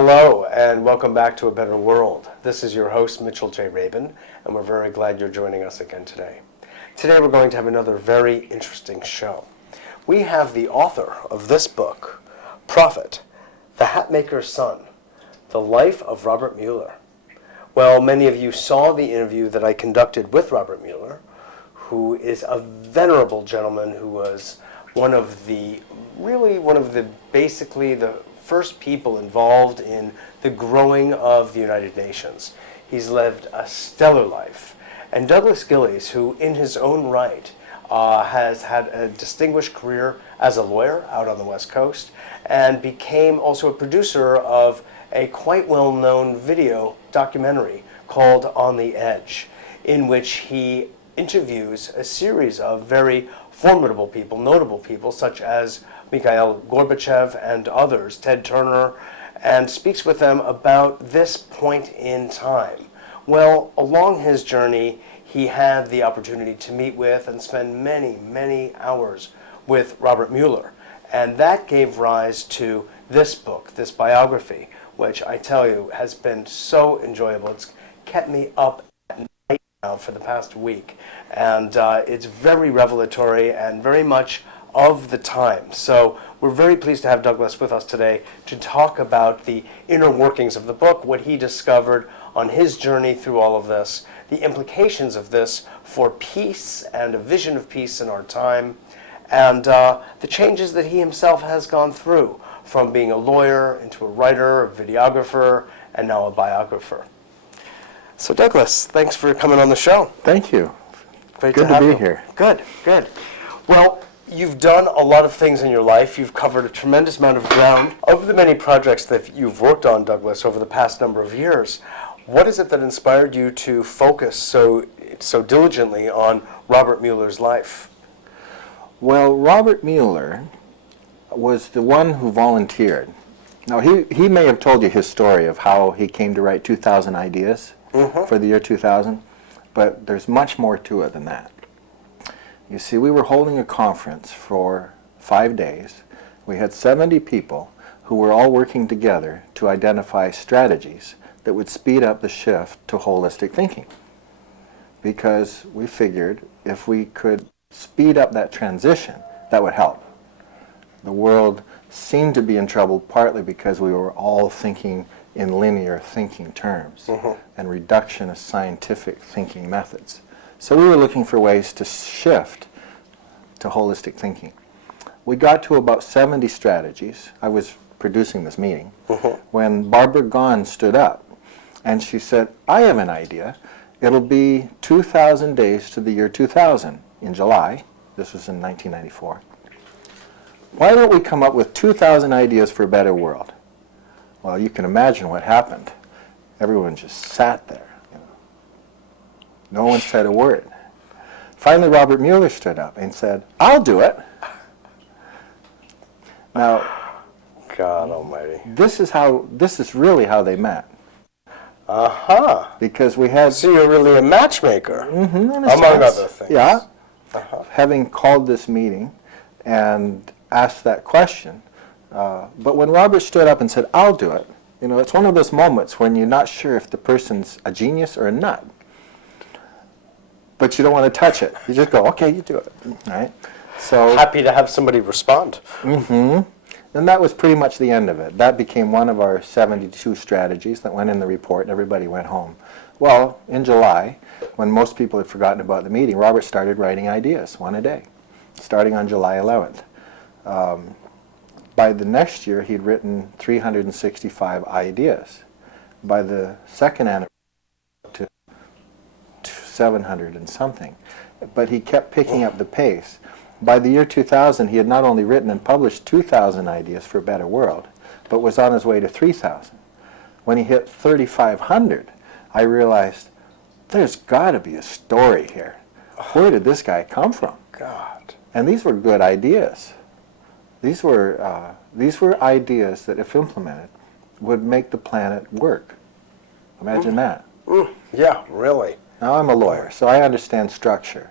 Hello, and welcome back to A Better World. This is your host, Mitchell J. Rabin, and we're very glad you're joining us again today. Today we're going to have another very interesting show. We have the author of this book, Prophet, The Hatmaker's Son, The Life of Robert Muller. Well, many of you saw the interview that I conducted with Robert Muller, who is a venerable gentleman who was basically the first people involved in the growing of the United Nations. He's lived a stellar life. And Douglas Gillies, who in his own right has had a distinguished career as a lawyer out on the West Coast and became also a producer of a quite well-known video documentary called On the Edge, in which he interviews a series of very formidable people, notable people, such as Mikhail Gorbachev and others, Ted Turner, and speaks with them about this point in time. Well, along his journey, he had the opportunity to meet with and spend many, many hours with Robert Muller. And that gave rise to this book, this biography, which I tell you has been so enjoyable. It's kept me up at night now for the past week. And it's very revelatory and very much of the time. So we're very pleased to have Douglas with us today to talk about the inner workings of the book, what he discovered on his journey through all of this, the implications of this for peace and a vision of peace in our time, and the changes that he himself has gone through from being a lawyer into a writer, a videographer, and now a biographer. So Douglas, thanks for coming on the show. Thank you. Great Good to have be you. here. Good, good. Well, you've done a lot of things in your life. You've covered a tremendous amount of ground. Of the many projects that you've worked on, Douglas, over the past number of years, what is it that inspired you to focus so diligently on Robert Muller's life? Well, Robert Muller was the one who volunteered. Now, he may have told you his story of how he came to write 2,000 ideas for the year 2000, but there's much more to it than that. You see, we were holding a conference for 5 days. We had 70 people who were all working together to identify strategies that would speed up the shift to holistic thinking. Because we figured if we could speed up that transition, that would help. The world seemed to be in trouble partly because we were all thinking in linear thinking terms and reductionist scientific thinking methods. So we were looking for ways to shift to holistic thinking. We got to about 70 strategies. I was producing this meeting when Barbara Gahn stood up and she said, I have an idea. It'll be 2,000 days to the year 2000 in July. This was in 1994. Why don't we come up with 2,000 ideas for a better world? Well, you can imagine what happened. Everyone just sat there. No one said a word. Finally, Robert Muller stood up and said, I'll do it. Now, God almighty. This is really how they met. Because we had... So you're really a matchmaker, among other things. Yeah. Having called this meeting and asked that question. But when Robert stood up and said, I'll do it, it's one of those moments when you're not sure if the person's a genius or a nut. But you don't want to touch it. You just go, okay, you do it. All right? So happy to have somebody respond. And that was pretty much the end of it. That became one of our 72 strategies that went in the report, and everybody went home. Well, in July, when most people had forgotten about the meeting, Robert started writing ideas, one a day, starting on July 11th. By the next year, he'd written 365 ideas. By the second anniversary, to 700 and something. But he kept picking up the pace. By the year 2000, he had not only written and published 2,000 ideas for a better world, but was on his way to 3,000. When he hit 3,500, I realized, there's got to be a story here. Where did this guy come from? God. And these were good ideas. These were ideas that, if implemented, would make the planet work. Imagine that. Yeah, really. Now, I'm a lawyer, so I understand structure.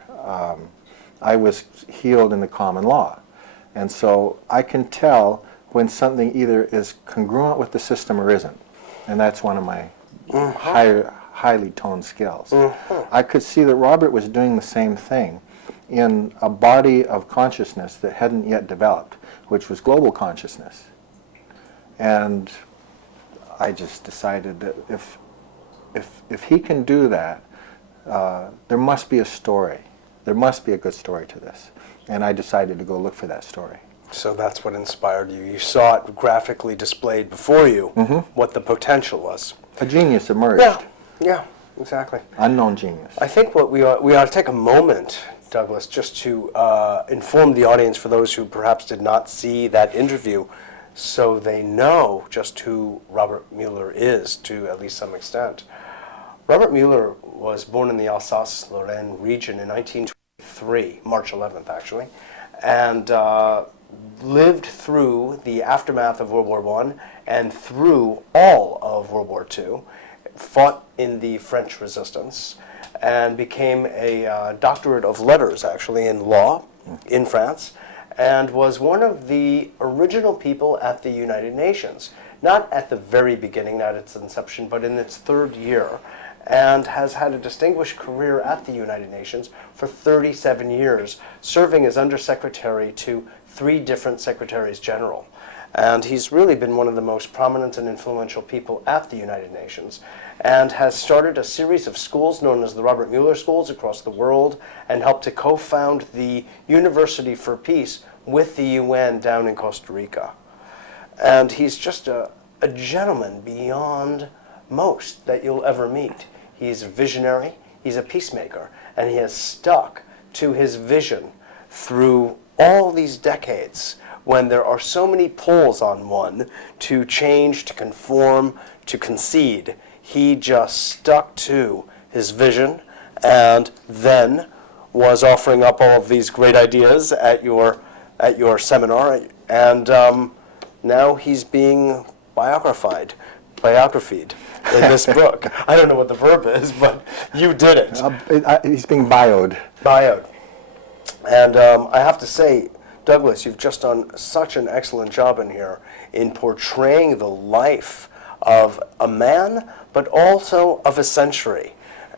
I was healed in the common law. And so I can tell when something either is congruent with the system or isn't. And that's one of my highly toned skills. I could see that Robert was doing the same thing in a body of consciousness that hadn't yet developed, which was global consciousness. And I just decided that if he can do that, there must be a story. There must be a good story to this. And I decided to go look for that story. So that's what inspired you. You saw it graphically displayed before you, what the potential was. A genius emerged. Yeah, exactly. Unknown genius. I think what we ought to take a moment, Douglas, just to inform the audience, for those who perhaps did not see that interview, so they know just who Robert Muller is, to at least some extent. Robert Muller was born in the Alsace-Lorraine region in 1923, March 11th actually, and lived through the aftermath of World War I and through all of World War II, fought in the French resistance, and became a doctorate of letters, actually, in law in France, and was one of the original people at the United Nations, not at the very beginning, not its inception, but in its third year, and has had a distinguished career at the United Nations for 37 years, serving as undersecretary to 3 different secretaries general. And he's really been one of the most prominent and influential people at the United Nations, and has started a series of schools known as the Robert Muller Schools across the world, and helped to co-found the University for Peace with the UN down in Costa Rica. And he's just a gentleman beyond most that you'll ever meet. He's a visionary, he's a peacemaker, and he has stuck to his vision through all these decades when there are so many pulls on one to change, to conform, to concede. He just stuck to his vision, and then was offering up all of these great ideas at your seminar, and now he's being biographied in this book. I don't know what the verb is, but you did it. He's being bioed. Bioed. And I have to say, Douglas, you've just done such an excellent job in here in portraying the life of a man, but also of a century.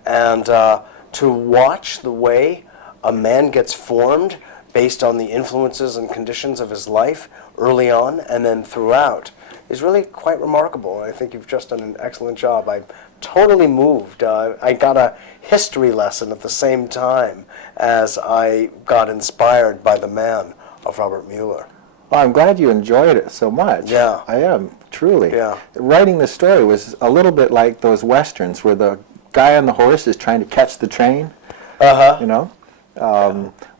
And to watch the way a man gets formed based on the influences and conditions of his life early on and then throughout is really quite remarkable. I think you've just done an excellent job. I'm totally moved. I got a history lesson at the same time as I got inspired by the man of Robert Muller. Well, I'm glad you enjoyed it so much. Yeah. I am, truly. Yeah. Writing the story was a little bit like those westerns where the guy on the horse is trying to catch the train. You know?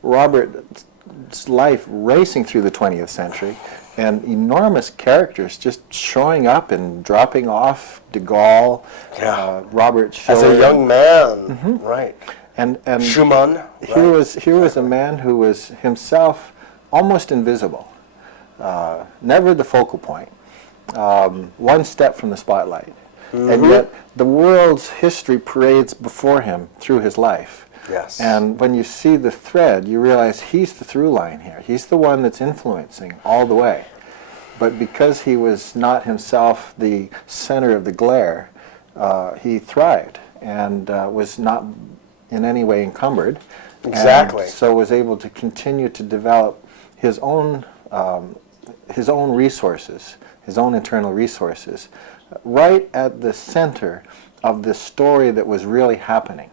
Robert's life racing through the 20th century, and enormous characters just showing up and dropping off. De Gaulle, Robert Schiller. As a young man, right. And Schumann. He was a man who was himself almost invisible, never the focal point, one step from the spotlight. And yet the world's history parades before him through his life. Yes. And when you see the thread, you realize he's the through line here. He's the one that's influencing all the way. But because he was not himself the center of the glare, he thrived and was not in any way encumbered. Exactly. And so was able to continue to develop his own resources, his own internal resources, right at the center of the story that was really happening.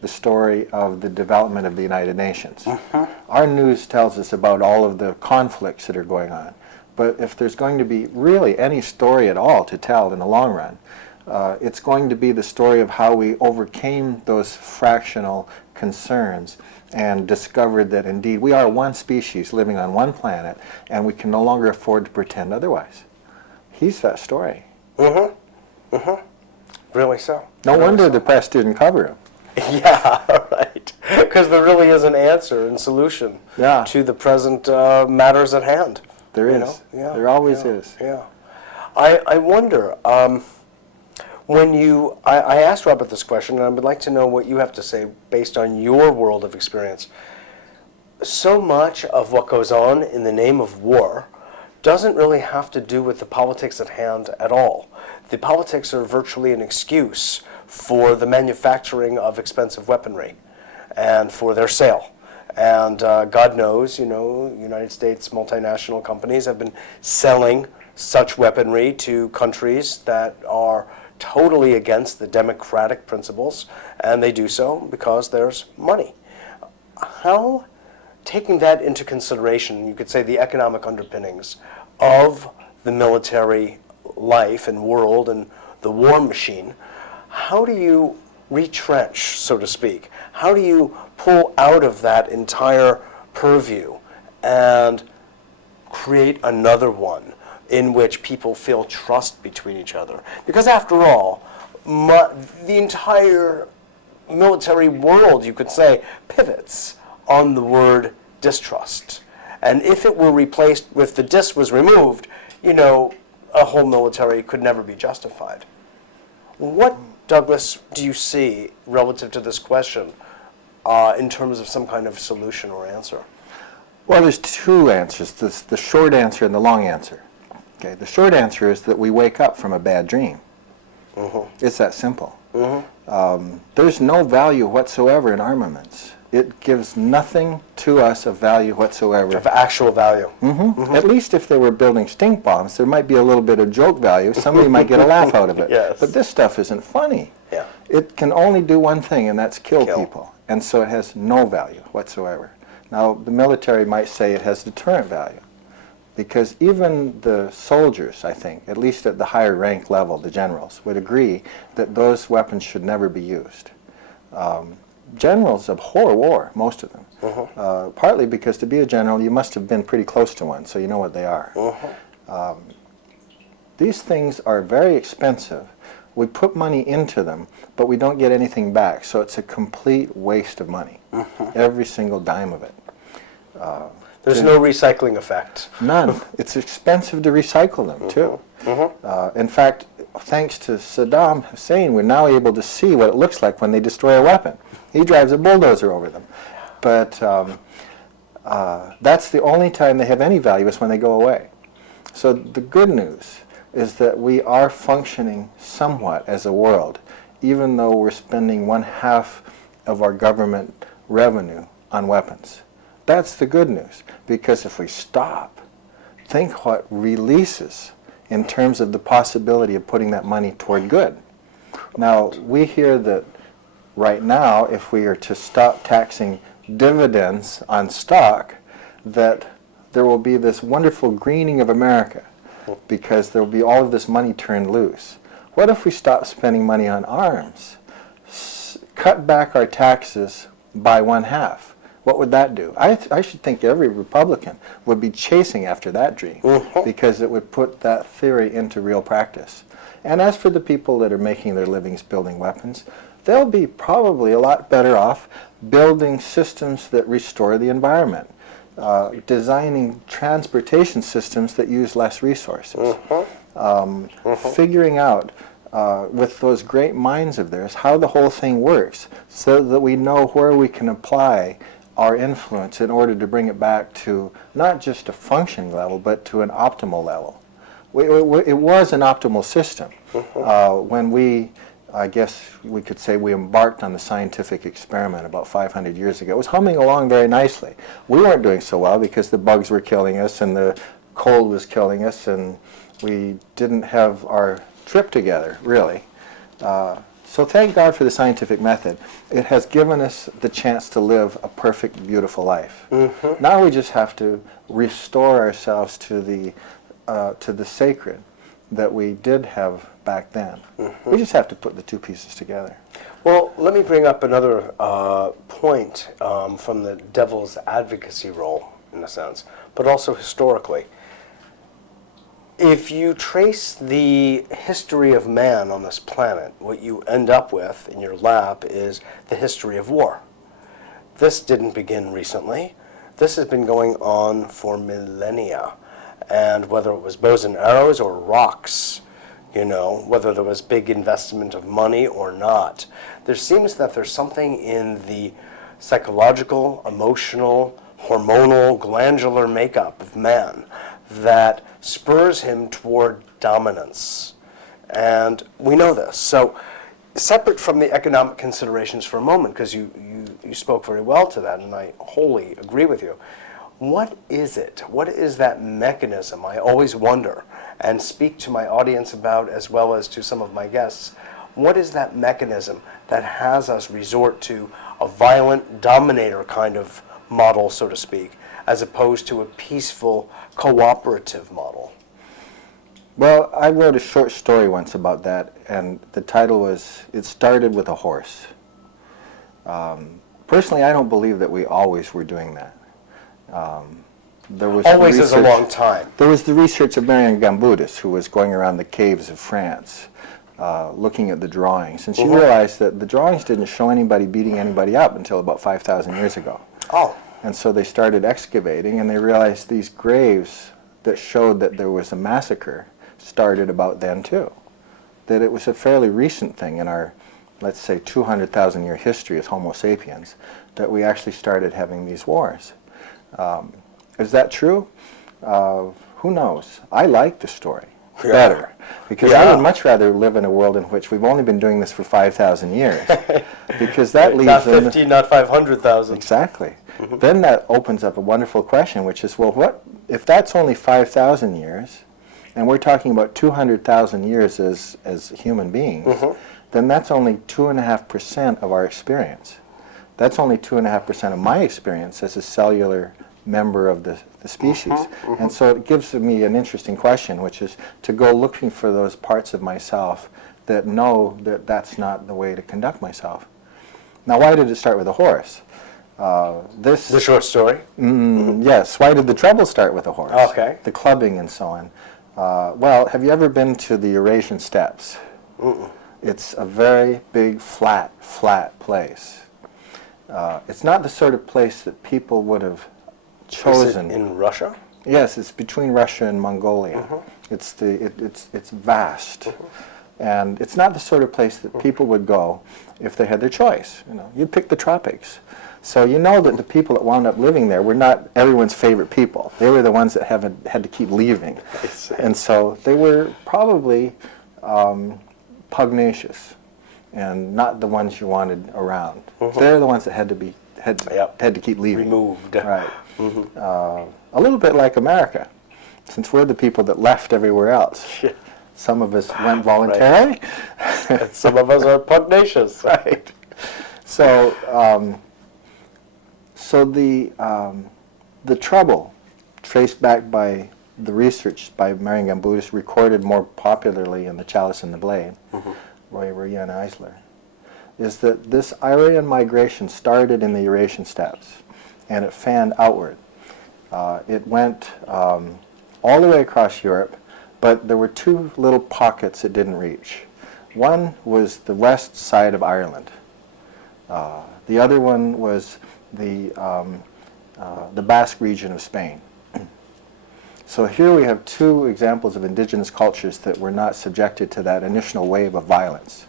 The story of the development of the United Nations. Our news tells us about all of the conflicts that are going on. But if there's going to be really any story at all to tell in the long run, it's going to be the story of how we overcame those fractional concerns and discovered that indeed we are one species living on one planet, and we can no longer afford to pretend otherwise. He's that story. Really so. No wonder the press didn't cover him. Yeah, right. Because there really is an answer and solution to the present matters at hand. There is. There always is. Yeah. I wonder, when you, I asked Robert this question, and I would like to know what you have to say based on your world of experience. So much of what goes on in the name of war doesn't really have to do with the politics at hand at all. The politics are virtually an excuse for the manufacturing of expensive weaponry and for their sale. And God knows, United States multinational companies have been selling such weaponry to countries that are totally against the democratic principles, and they do so because there's money. How, taking that into consideration, you could say the economic underpinnings of the military life and world and the war machine, how do you retrench, so to speak? How do you pull out of that entire purview and create another one in which people feel trust between each other? Because after all, the entire military world, you could say, pivots on the word distrust. And if it were replaced with the dis was removed, a whole military could never be justified. What, Douglas, do you see relative to this question in terms of some kind of solution or answer? Well, there's two answers, the short answer and the long answer. Okay, the short answer is that we wake up from a bad dream. It's that simple. There's no value whatsoever in armaments. It gives nothing to us of value whatsoever. Of actual value. At least if they were building stink bombs, there might be a little bit of joke value. Somebody might get a laugh out of it. Yes. But this stuff isn't funny. Yeah. It can only do one thing, and that's kill people. And so it has no value whatsoever. Now, the military might say it has deterrent value, because even the soldiers, I think, at least at the higher rank level, the generals, would agree that those weapons should never be used. Generals abhor war, most of them, partly because to be a general you must have been pretty close to one, so you know what they are. These things are very expensive. We put money into them, but we don't get anything back, so it's a complete waste of money, every single dime of it. There's no recycling effect. None. It's expensive to recycle them, too. In fact, thanks to Saddam Hussein, we're now able to see what it looks like when they destroy a weapon. He drives a bulldozer over them. But that's the only time they have any value, is when they go away. So the good news is that we are functioning somewhat as a world, even though we're spending 1/2 of our government revenue on weapons. That's the good news, because if we stop, think what releases in terms of the possibility of putting that money toward good. Now, we hear that right now, if we are to stop taxing dividends on stock, that there will be this wonderful greening of America, because there will be all of this money turned loose. What if we stop spending money on arms, cut back our taxes by 1/2? What would that do? I should think every Republican would be chasing after that dream, because it would put that theory into real practice. And as for the people that are making their livings building weapons, they'll be probably a lot better off building systems that restore the environment, designing transportation systems that use less resources, figuring out with those great minds of theirs how the whole thing works, so that we know where we can apply our influence in order to bring it back to not just a functioning level, but to an optimal level. It was an optimal system when I guess we could say, we embarked on the scientific experiment about 500 years ago. It was humming along very nicely. We weren't doing so well because the bugs were killing us and the cold was killing us, and we didn't have our trip together, really. So thank God for the scientific method. It has given us the chance to live a perfect, beautiful life. Now we just have to restore ourselves to the sacred that we did have back then. We just have to put the two pieces together. Well, let me bring up another point from the devil's advocacy role, in a sense, but also historically. If you trace the history of man on this planet, what you end up with in your lap is the history of war. This didn't begin recently. This has been going on for millennia. And whether it was bows and arrows or rocks, whether there was big investment of money or not, there seems that there's something in the psychological, emotional, hormonal, glandular makeup of man that spurs him toward dominance. And we know this. So separate from the economic considerations for a moment, because you spoke very well to that, and I wholly agree with you. What is it? What is that mechanism? I always wonder, and speak to my audience about, as well as to some of my guests. What is that mechanism that has us resort to a violent dominator kind of model, so to speak, as opposed to a peaceful, cooperative model? Well, I wrote a short story once about that, and the title was, It Started with a Horse. Personally, I don't believe that we always were doing that. There was always is a long time. There was the research of Marion Gamboutis, who was going around the caves of France, looking at the drawings, and she realized that the drawings didn't show anybody beating anybody up until about 5,000 years ago. Oh. And so they started excavating, and they realized these graves that showed that there was a massacre started about then too. That it was a fairly recent thing in our, let's say, 200,000 year history as Homo sapiens, that we actually started having these wars. Is that true? Who knows? I like the story better, because I would much rather live in a world in which we've only been doing this for 5,000 years, because that leaves not 50, not 500,000. Exactly. Then that opens up a wonderful question, which is, well, what if that's only 5,000 years, and we're talking about 200,000 years as human beings? Then that's only 2.5% of our experience. That's only 2.5% of my experience as a cellular member of the species. And so it gives me an interesting question, which is to go looking for those parts of myself that know that that's not the way to conduct myself. Now, why did it start with a horse? The short story? Yes. Why did the trouble start with a horse? Okay. The clubbing and so on. Well, have you ever been to the Eurasian steppes? It's a very big, flat place. It's not the sort of place that people would have chosen. Is it in Russia? Yes, it's between Russia and Mongolia. It's vast, and it's not the sort of place that people would go if they had their choice. You know, you'd pick the tropics. So you know that the people that wound up living there were not everyone's favorite people. They were the ones that had to keep leaving, and so they were probably pugnacious, and not the ones you wanted around. They're the ones that had to keep leaving. Removed. Right. A little bit like America, since we're the people that left everywhere else. Some of us went voluntarily. And some of us are pugnacious. Right. So, the trouble, traced back by the research by Marion Gamboutis, recorded more popularly in The Chalice and the Blade, Roy and Eisler, is that this Aryan migration started in the Eurasian steppes, and it fanned outward. It went all the way across Europe, but there were two little pockets it didn't reach. One was the west side of Ireland. The other one was the Basque region of Spain. So here we have two examples of indigenous cultures that were not subjected to that initial wave of violence.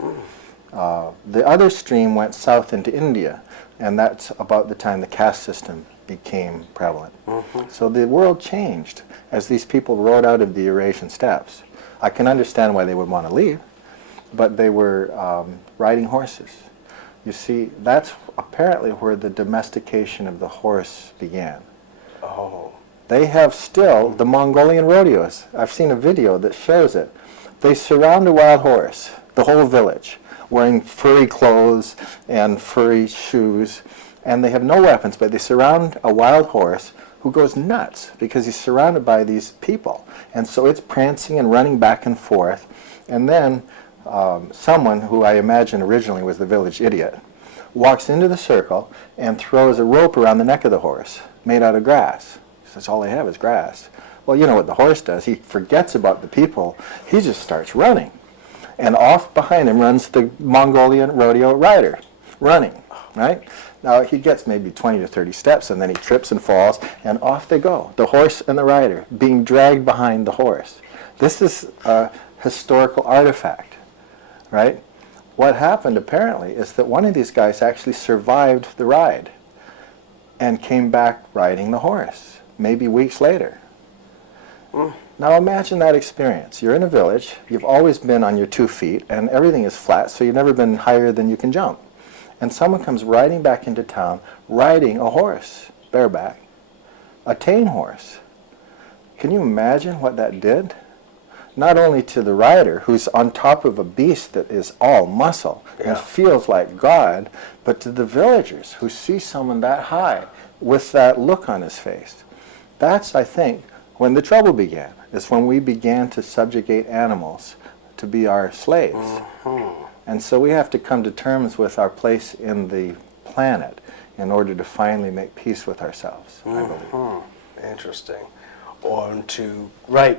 The other stream went south into India, and that's about the time the caste system became prevalent. So the world changed as these people rode out of the Eurasian steppes. I can understand why they would want to leave, but they were riding horses. You see, that's apparently where the domestication of the horse began. Oh. They have still the Mongolian rodeos. I've seen a video that shows it. They surround a wild horse, the whole village, wearing furry clothes and furry shoes, and they have no weapons, but they surround a wild horse who goes nuts because he's surrounded by these people. And so it's prancing and running back and forth, and then someone, who I imagine originally was the village idiot, walks into the circle and throws a rope around the neck of the horse made out of grass. That's all they have is grass. Well, you know what the horse does. He forgets about the people. He just starts running. And off behind him runs the Mongolian rodeo rider, running, right? Now, he gets maybe 20 to 30 steps, and then he trips and falls, and off they go, the horse and the rider, being dragged behind the horse. This is a historical artifact, right? What happened, apparently, is that one of these guys actually survived the ride and came back riding the horse, maybe weeks later. Now imagine that experience. You're in a village, you've always been on your 2 feet, and everything is flat, so you've never been higher than you can jump. And someone comes riding back into town, riding a horse, bareback, a tame horse. Can you imagine what that did? Not only to the rider, who's on top of a beast that is all muscle and feels like God, but to the villagers who see someone that high with that look on his face. That's, I think, when the trouble began, is when we began to subjugate animals to be our slaves. And so we have to come to terms with our place in the planet in order to finally make peace with ourselves, I believe. Interesting. Or to,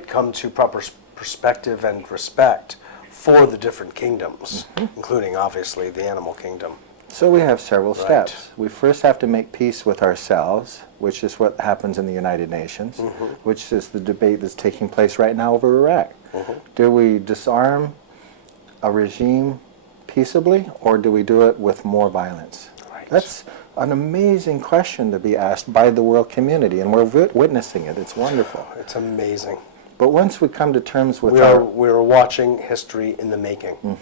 come to proper perspective and respect for the different kingdoms, including, obviously, the animal kingdom. So we have several steps. We first have to make peace with ourselves, which is what happens in the United Nations, which is the debate that's taking place right now over Iraq. Do we disarm a regime peaceably, or do we do it with more violence? That's an amazing question to be asked by the world community, and we're witnessing it. It's wonderful. It's amazing. But once we come to terms with we're watching history in the making,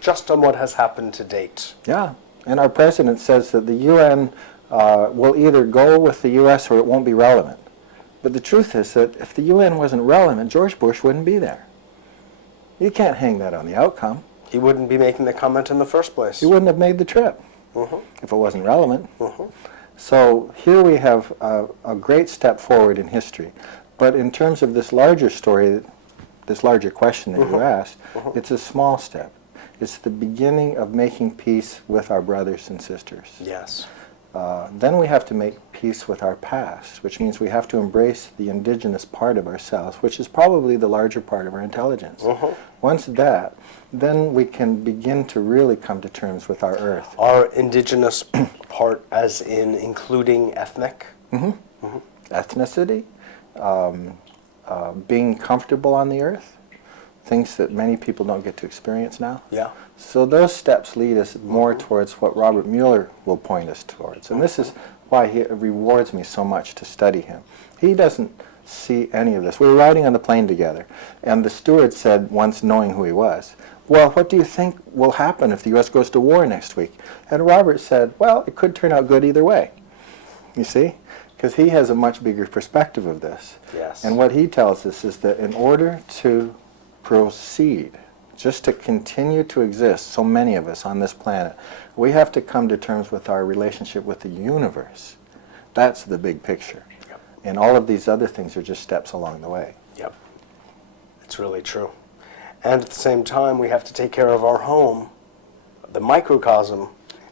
just on what has happened to date. Yeah, and our president says that the UN will either go with the U.S. or it won't be relevant. But the truth is that if the UN wasn't relevant, George Bush wouldn't be there. You can't hang that on the outcome. He wouldn't be making the comment in the first place. He wouldn't have made the trip if it wasn't relevant. So here we have a great step forward in history. But in terms of this larger story, this larger question that you asked, it's a small step. It's the beginning of making peace with our brothers and sisters. Yes. Then we have to make peace with our past, which means we have to embrace the indigenous part of ourselves, which is probably the larger part of our intelligence. Once that, then we can begin to really come to terms with our earth. Our indigenous part as in including ethnic? Ethnicity, being comfortable on the earth, things that many people don't get to experience now. Yeah. So those steps lead us more towards what Robert Muller will point us towards. And this is why it rewards me so much to study him. He doesn't see any of this. We were riding on the plane together, and the steward said, once knowing who he was, well, what do you think will happen if the U.S. goes to war next week? And Robert said, well, it could turn out good either way. You see? Because he has a much bigger perspective of this. Yes. And what he tells us is that in order to proceed, just to continue to exist, so many of us on this planet, we have to come to terms with our relationship with the universe. That's the big picture. Yep. And all of these other things are just steps along the way. Yep. It's really true. And at the same time, we have to take care of our home, the microcosm,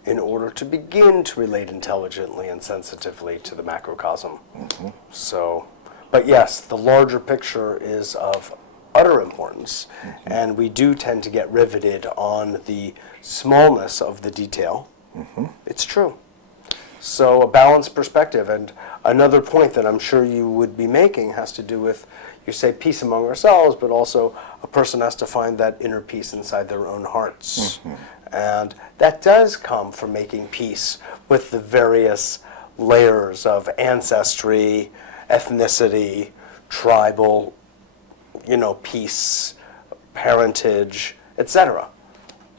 in order to begin to relate intelligently and sensitively to the macrocosm. So, but yes, the larger picture is of utter importance, and we do tend to get riveted on the smallness of the detail. It's true. So a balanced perspective, and another point that I'm sure you would be making has to do with, you say peace among ourselves, but also a person has to find that inner peace inside their own hearts. And that does come from making peace with the various layers of ancestry, ethnicity, tribal, peace, parentage, etc.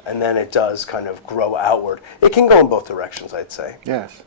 And then it does kind of grow outward. It can go in both directions, I'd say. Yes.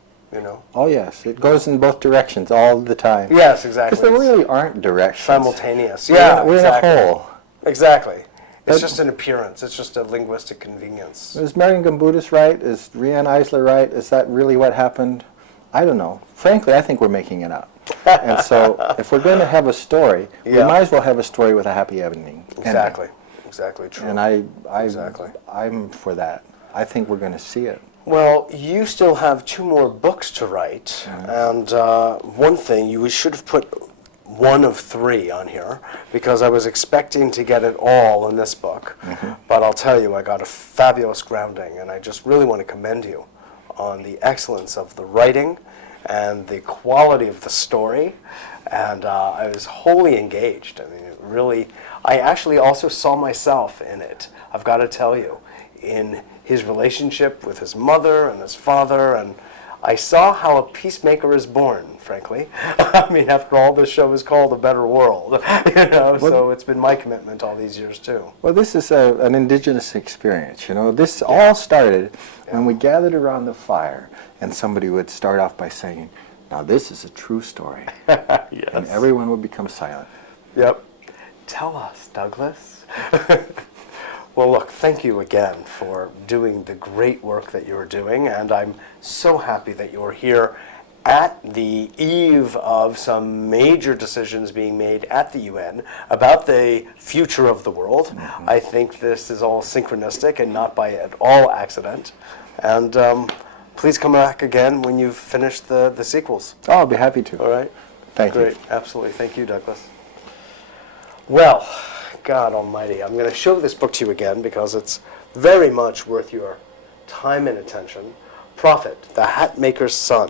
Oh, yes. It goes in both directions all the time. Yes, exactly. Because there really aren't directions. Simultaneous. Yeah, we're exactly. in a whole. Exactly. It's just an appearance. It's just a linguistic convenience. Is Marian Gambudis right? Is Riane Eisler right? Is that really what happened? I don't know. Frankly, I think we're making it up. And so if we're going to have a story, we might as well have a story with a happy ending. Exactly. Exactly true. And I'm for that. I think we're going to see it. Well, you still have 2 more books to write. And one thing, you should have put 1 of 3 on here, because I was expecting to get it all in this book. But I'll tell you, I got a fabulous grounding, and I just really want to commend you on the excellence of the writing and the quality of the story. And I was wholly engaged. I mean, it really, I actually also saw myself in it, I've got to tell you, in his relationship with his mother and his father, and I saw how a peacemaker is born, frankly. I mean, after all, this show is called A Better World, so it's been my commitment all these years, too. Well, this is an indigenous experience, This all started when we gathered around the fire, and somebody would start off by saying, "Now this is a true story." Yes. And everyone would become silent. Yep. Tell us, Douglas. Well, look, thank you again for doing the great work that you're doing, and I'm so happy that you're here at the eve of some major decisions being made at the UN about the future of the world. Mm-hmm. I think this is all synchronistic and not by at all accident. And please come back again when you've finished the sequels. Oh, I'll be happy to. All right? Thank you. Great, absolutely. Thank you, Douglas. Well, God almighty, I'm going to show this book to you again because it's very much worth your time and attention. Prophet, the Hatmaker's Son,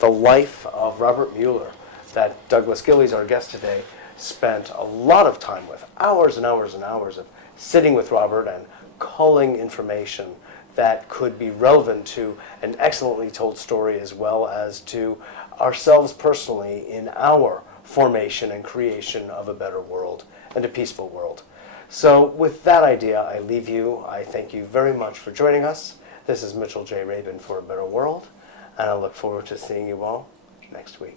the life of Robert Muller, that Douglas Gillies, our guest today, spent a lot of time with, hours and hours and hours of sitting with Robert and culling information that could be relevant to an excellently told story as well as to ourselves personally in our formation and creation of a better world and a peaceful world. So with that idea, I leave you. I thank you very much for joining us. This is Mitchell J. Rabin for A Better World, and I look forward to seeing you all next week.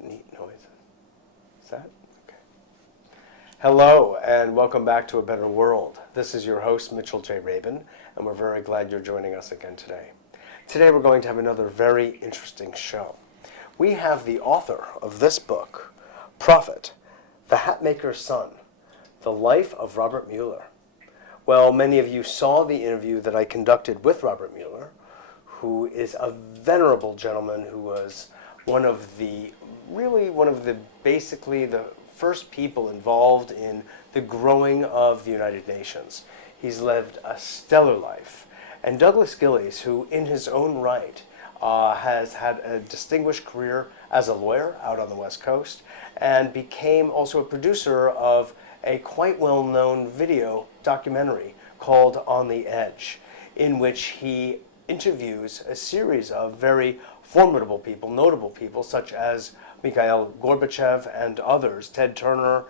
Neat noises. Is that? Okay. Hello, and welcome back to A Better World. This is your host, Mitchell J. Rabin, and we're very glad you're joining us again today. Today we're going to have another very interesting show. We have the author of this book, Prophet, the Hatmaker's Son, the life of Robert Muller. Well, many of you saw the interview that I conducted with Robert Muller, who is a venerable gentleman who was basically the first people involved in the growing of the United Nations. He's lived a stellar life. And Douglas Gillies, who in his own right has had a distinguished career as a lawyer out on the West Coast and became also a producer of a quite well-known video documentary called On the Edge, in which he interviews a series of very formidable people, notable people, such as Mikhail Gorbachev and others, Ted Turner,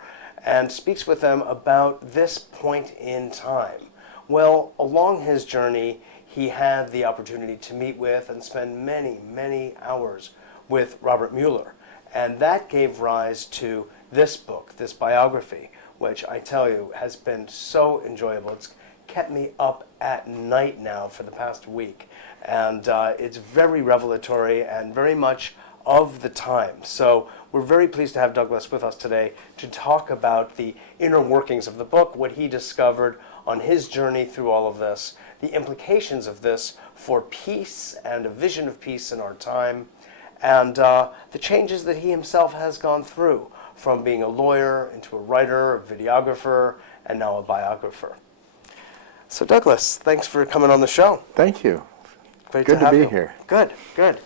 and speaks with them about this point in time. Well, along his journey, he had the opportunity to meet with and spend many, many hours with Robert Muller. And that gave rise to this book, this biography, which I tell you has been so enjoyable. It's kept me up at night now for the past week. And it's very revelatory and very much of the time. So we're very pleased to have Douglas with us today to talk about the inner workings of the book, what he discovered on his journey through all of this, the implications of this for peace and a vision of peace in our time, and the changes that he himself has gone through from being a lawyer into a writer, a videographer, and now a biographer. So Douglas, thanks for coming on the show. Thank you. Great Good to have be you here. Good, good.